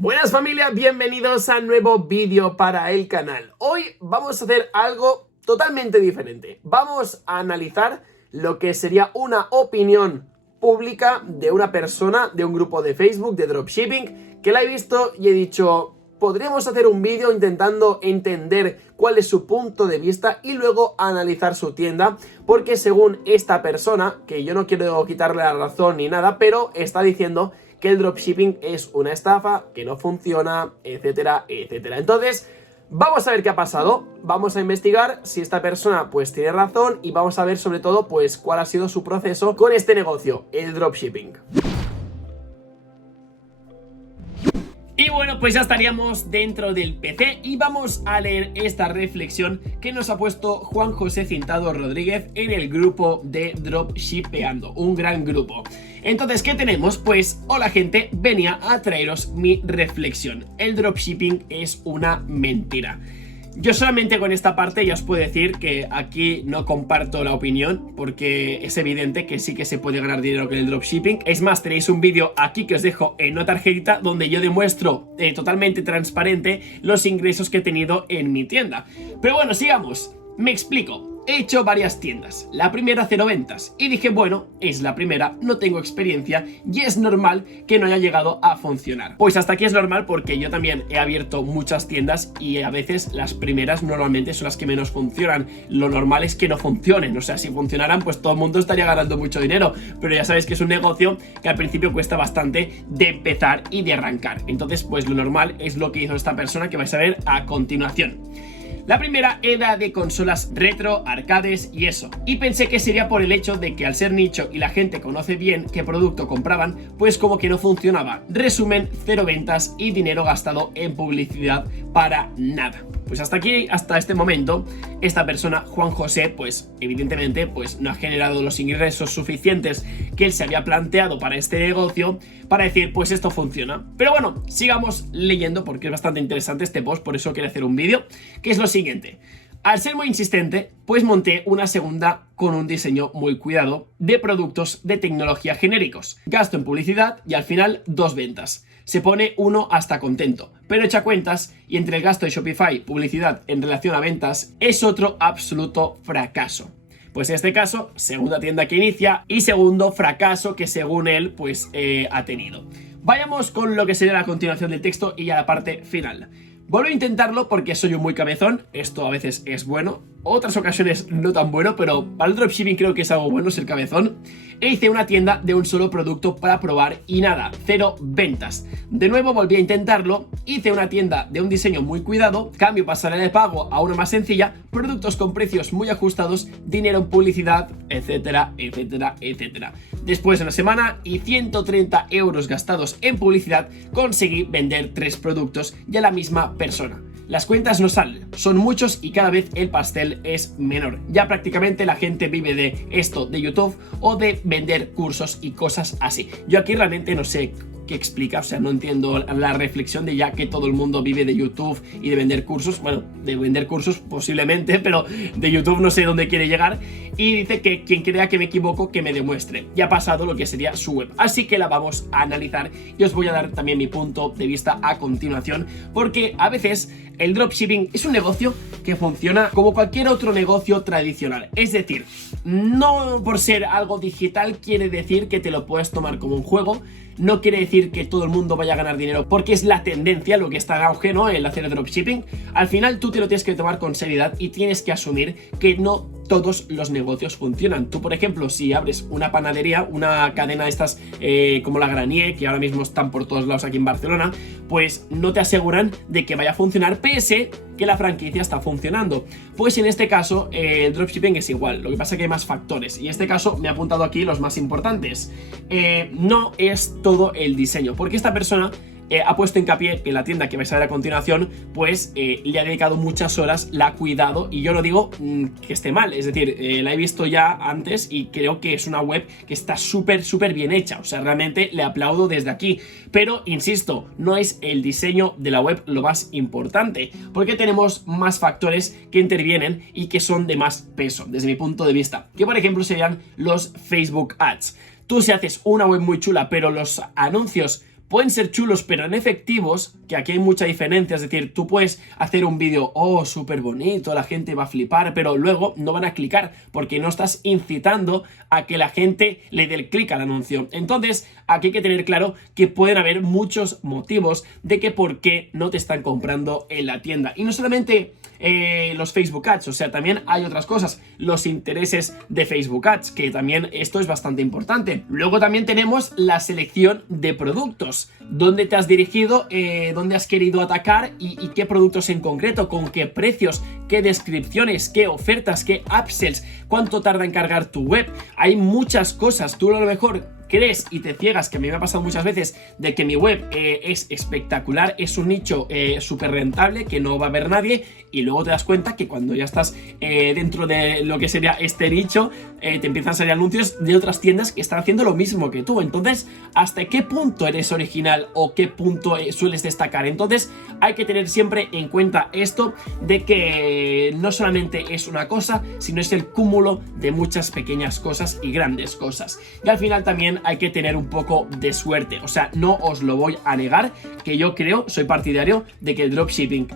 Buenas familia, bienvenidos a nuevo vídeo para el canal. Hoy vamos a hacer algo totalmente diferente. Vamos a analizar lo que sería una opinión pública de una persona de un grupo de Facebook de dropshipping que la he visto y he dicho, podríamos hacer un vídeo intentando entender cuál es su punto de vista y luego analizar su tienda, porque según esta persona, que yo no quiero quitarle la razón ni nada, pero está diciendo que el dropshipping es una estafa, que no funciona, etcétera, etcétera. Entonces, vamos a ver qué ha pasado, vamos a investigar si esta persona pues tiene razón y vamos a ver sobre todo pues cuál ha sido su proceso con este negocio, el dropshipping. Y bueno, pues ya estaríamos dentro del PC y vamos a leer esta reflexión que nos ha puesto Juan José Cintado Rodríguez en el grupo de Dropshipeando, un gran grupo. Entonces, ¿qué tenemos? Pues, hola gente, venía a traeros mi reflexión. El dropshipping es una mentira. Yo solamente con esta parte ya os puedo decir que aquí no comparto la opinión, porque es evidente que sí que se puede ganar dinero con el dropshipping. Es más, tenéis un vídeo aquí que os dejo en una tarjetita donde yo demuestro totalmente transparente los ingresos que he tenido en mi tienda. Pero bueno, sigamos. Me explico. He hecho varias tiendas, la primera 0 ventas y dije, bueno, es la primera, no tengo experiencia y es normal que no haya llegado a funcionar. Pues hasta aquí es normal porque yo también he abierto muchas tiendas y a veces las primeras normalmente son las que menos funcionan. Lo normal es que no funcionen, o sea, si funcionaran pues todo el mundo estaría ganando mucho dinero, pero ya sabéis que es un negocio que al principio cuesta bastante de empezar y de arrancar. Entonces pues lo normal es lo que hizo esta persona que vais a ver a continuación. La primera era de consolas retro, arcades y eso. Y pensé que sería por el hecho de que al ser nicho y la gente conoce bien qué producto compraban, pues como que no funcionaba. Resumen, 0 ventas y dinero gastado en publicidad para nada. Pues hasta aquí, hasta este momento, esta persona, Juan José, pues evidentemente pues no ha generado los ingresos suficientes que él se había planteado para este negocio para decir, pues esto funciona. Pero bueno, sigamos leyendo porque es bastante interesante este post, por eso quiero hacer un vídeo, que es lo siguiente. Al ser muy insistente, pues monté una segunda con un diseño muy cuidado de productos de tecnología genéricos. Gasto en publicidad y al final 2 ventas. Se pone uno hasta contento, pero echa cuentas y entre el gasto de Shopify, publicidad en relación a ventas, es otro absoluto fracaso. Pues en este caso, segunda tienda que inicia y segundo fracaso que según él pues ha tenido. Vayamos con lo que sería la continuación del texto y ya la parte final. Vuelvo a intentarlo porque soy un muy cabezón, esto a veces es bueno, otras ocasiones no tan bueno, pero para el dropshipping creo que es algo bueno ser cabezón. E hice una tienda de un solo producto para probar y nada, 0 ventas. De nuevo volví a intentarlo, hice una tienda de un diseño muy cuidado, cambio pasarela de pago a una más sencilla, productos con precios muy ajustados, dinero en publicidad, etcétera, etcétera, etcétera. Después de una semana y 130 euros gastados en publicidad, conseguí vender 3 productos y a la misma persona. Las cuentas no salen, son muchos y cada vez el pastel es menor. Ya prácticamente la gente vive de esto, de YouTube o de vender cursos y cosas así. Yo aquí realmente no sé qué explica, o sea, no entiendo la reflexión de ya que todo el mundo vive de YouTube y de vender cursos. Bueno, de vender cursos posiblemente, pero de YouTube no sé dónde quiere llegar. Y dice que quien crea que me equivoco, que me demuestre. Ya ha pasado lo que sería su web, así que la vamos a analizar y os voy a dar también mi punto de vista a continuación, porque a veces el dropshipping es un negocio que funciona como cualquier otro negocio tradicional. Es decir, no por ser algo digital quiere decir que te lo puedes tomar como un juego. No quiere decir que todo el mundo vaya a ganar dinero porque es la tendencia, lo que está en auge, ¿no? El hacer dropshipping. Al final tú te lo tienes que tomar con seriedad y tienes que asumir que no todos los negocios funcionan. Tú, por ejemplo, si abres una panadería, una cadena de estas como la Granier, que ahora mismo están por todos lados aquí en Barcelona, pues no te aseguran de que vaya a funcionar pese que la franquicia está funcionando. Pues en este caso el dropshipping es igual, lo que pasa es que hay más factores y en este caso me he apuntado aquí los más importantes. No es todo el diseño, porque esta persona ha puesto hincapié que en la tienda que vais a ver a continuación pues le ha dedicado muchas horas, la ha cuidado y yo no digo que esté mal, es decir, la he visto ya antes y creo que es una web que está súper bien hecha, o sea, realmente le aplaudo desde aquí, pero insisto, no es el diseño de la web lo más importante, porque tenemos más factores que intervienen y que son de más peso, desde mi punto de vista, que por ejemplo serían los Facebook Ads. Tú si haces una web muy chula pero los anuncios pueden ser chulos pero en efectivos, que aquí hay mucha diferencia, es decir, tú puedes hacer un vídeo, oh, súper bonito, la gente va a flipar, pero luego no van a clicar porque no estás incitando a que la gente le dé el clic al anuncio. Entonces, aquí hay que tener claro que pueden haber muchos motivos de que por qué no te están comprando en la tienda. Y no solamente los Facebook Ads, o sea, también hay otras cosas, los intereses de Facebook Ads, que también esto es bastante importante. Luego también tenemos la selección de productos, dónde te has dirigido, dónde has querido atacar y qué productos en concreto, con qué precios, qué descripciones, qué ofertas, qué upsells, cuánto tarda en cargar tu web. Hay muchas cosas. Tú a lo mejor crees y te ciegas, que a mí me ha pasado muchas veces, de que mi web es espectacular, es un nicho súper rentable, que no va a haber nadie, y luego te das cuenta que cuando ya estás dentro de lo que sería este nicho, te empiezan a salir anuncios de otras tiendas que están haciendo lo mismo que tú. Entonces, ¿hasta qué punto eres original o qué punto sueles destacar? Entonces, hay que tener siempre en cuenta esto de que no solamente es una cosa, sino es el cúmulo de muchas pequeñas cosas y grandes cosas. Y al final también hay que tener un poco de suerte. O sea, no os lo voy a negar, que yo soy partidario de que el dropshipping,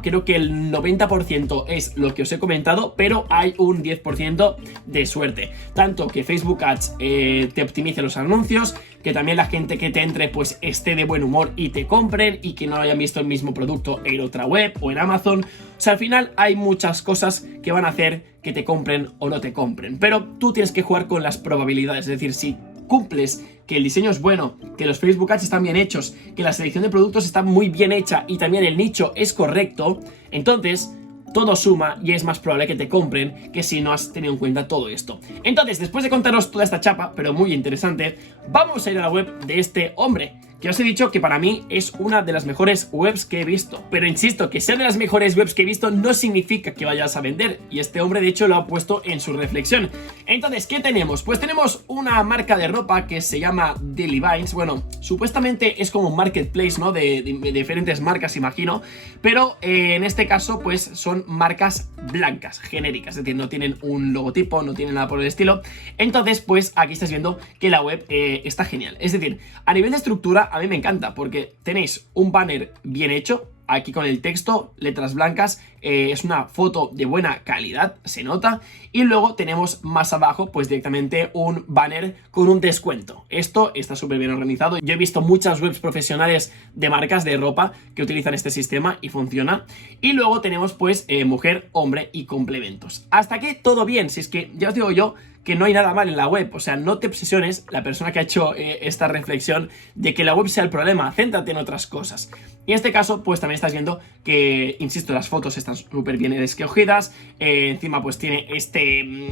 creo que el 90% es lo que os he comentado, pero hay un 10% de suerte. Tanto que Facebook Ads te optimice los anuncios, que también la gente que te entre pues esté de buen humor y te compren, y que no hayan visto el mismo producto en otra web o en Amazon. O sea, al final hay muchas cosas que van a hacer que te compren o no te compren, pero tú tienes que jugar con las probabilidades. Es decir, si cumples que el diseño es bueno, que los Facebook Ads están bien hechos, que la selección de productos está muy bien hecha y también el nicho es correcto, entonces todo suma y es más probable que te compren que si no has tenido en cuenta todo esto. Entonces, después de contaros toda esta chapa, pero muy interesante, vamos a ir a la web de este hombre, que os he dicho que para mí es una de las mejores webs que he visto. Pero insisto, que sea de las mejores webs que he visto no significa que vayas a vender. Y este hombre de hecho lo ha puesto en su reflexión. Entonces, ¿qué tenemos? Pues tenemos una marca de ropa que se llama The Levi's. Bueno, supuestamente es como un marketplace, ¿no? De diferentes marcas, imagino. Pero en este caso, pues son marcas blancas, genéricas. Es decir, no tienen un logotipo, no tienen nada por el estilo. Entonces, pues aquí estás viendo que la web está genial. Es decir, a nivel de estructura, a mí me encanta porque tenéis un banner bien hecho, aquí con el texto, letras blancas, es una foto de buena calidad, se nota, y luego tenemos más abajo pues directamente un banner con un descuento. Esto está súper bien organizado. Yo he visto muchas webs profesionales de marcas de ropa que utilizan este sistema y funciona. Y luego tenemos pues mujer, hombre y complementos. Hasta que todo bien, si es que ya os digo yo que no hay nada mal en la web. O sea, no te obsesiones, la persona que ha hecho esta reflexión, de que la web sea el problema. Céntrate en otras cosas. Y en este caso, pues también estás viendo que, insisto, las fotos están súper bien escogidas. Encima, pues tiene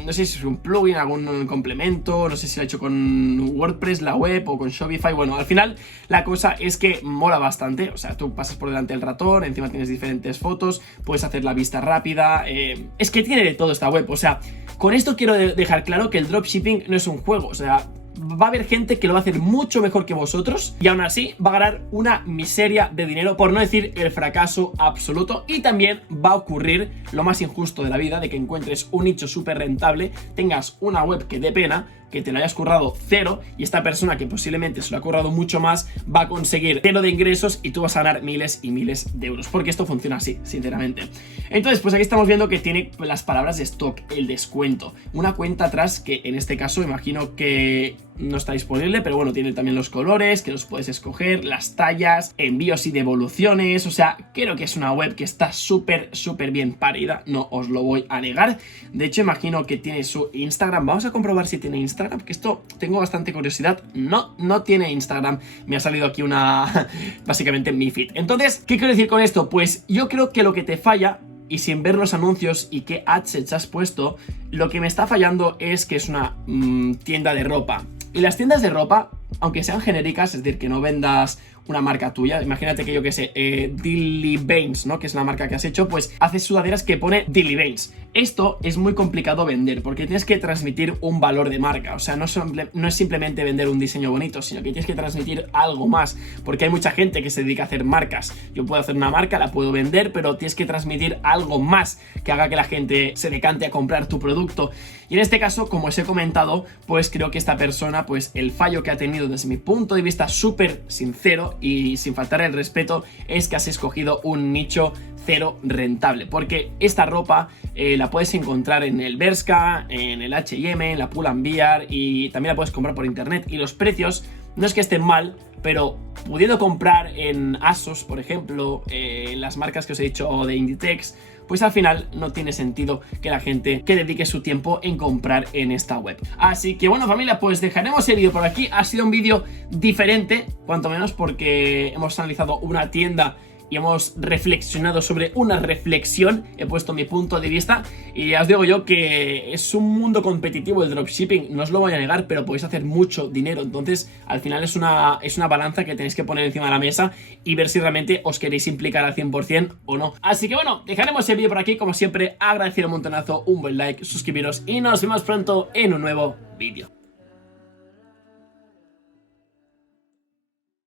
no sé si es un plugin, algún complemento, no sé si lo ha hecho con WordPress, la web, o con Shopify. Bueno, al final, la cosa es que mola bastante. O sea, tú pasas por delante del ratón, encima tienes diferentes fotos, puedes hacer la vista rápida. Es que tiene de todo esta web. O sea, con esto quiero dejar claro que el dropshipping no es un juego. O sea, va a haber gente que lo va a hacer mucho mejor que vosotros y aún así va a ganar una miseria de dinero, por no decir el fracaso absoluto. Y también va a ocurrir lo más injusto de la vida, de que encuentres un nicho súper rentable, tengas una web que dé pena, que te la hayas currado cero, y esta persona que posiblemente se lo ha currado mucho más va a conseguir cero de ingresos y tú vas a ganar miles y miles de euros, porque esto funciona así, sinceramente. Entonces, pues aquí estamos viendo que tiene las palabras de stock, el descuento, una cuenta atrás que en este caso imagino que no está disponible, pero bueno, tiene también los colores que los puedes escoger, las tallas, envíos y devoluciones. O sea, creo que es una web que está súper bien parida, no os lo voy a negar. De hecho, imagino que tiene su Instagram. Vamos a comprobar si tiene Instagram, que esto tengo bastante curiosidad. No tiene Instagram. Me ha salido aquí básicamente mi feed. Entonces, ¿qué quiero decir con esto? Pues yo creo que lo que te falla, y sin ver los anuncios y qué adsets has puesto, lo que me está fallando es que es una tienda de ropa. Y las tiendas de ropa, aunque sean genéricas, es decir, que no vendas una marca tuya. Imagínate que yo que sé, Dilly Baines, ¿no? Que es la marca que has hecho, pues haces sudaderas que pone Dilly Baines. Esto es muy complicado vender porque tienes que transmitir un valor de marca. O sea, no es simplemente vender un diseño bonito, sino que tienes que transmitir algo más, porque hay mucha gente que se dedica a hacer marcas. Yo puedo hacer una marca, la puedo vender, pero tienes que transmitir algo más que haga que la gente se decante a comprar tu producto. Y en este caso, como os he comentado, pues creo que esta persona, pues el fallo que ha tenido desde mi punto de vista súper sincero y sin faltar el respeto, es que has escogido un nicho cero rentable, porque esta ropa la puedes encontrar en el Bershka, en el H&M, en la Pull & Bear, y también la puedes comprar por internet, y los precios no es que estén mal, pero pudiendo comprar en ASOS, por ejemplo, las marcas que os he dicho de Inditex, pues al final no tiene sentido que la gente que dedique su tiempo en comprar en esta web. Así que bueno, familia, pues dejaremos el vídeo por aquí. Ha sido un vídeo diferente, cuanto menos, porque hemos analizado una tienda y hemos reflexionado sobre una reflexión. He puesto mi punto de vista y ya os digo yo que es un mundo competitivo el dropshipping, no os lo voy a negar, pero podéis hacer mucho dinero. Entonces al final es una balanza que tenéis que poner encima de la mesa y ver si realmente os queréis implicar al 100% o no. Así que bueno, dejaremos el vídeo por aquí. Como siempre, agradecer un montonazo, un buen like, suscribiros y nos vemos pronto en un nuevo vídeo.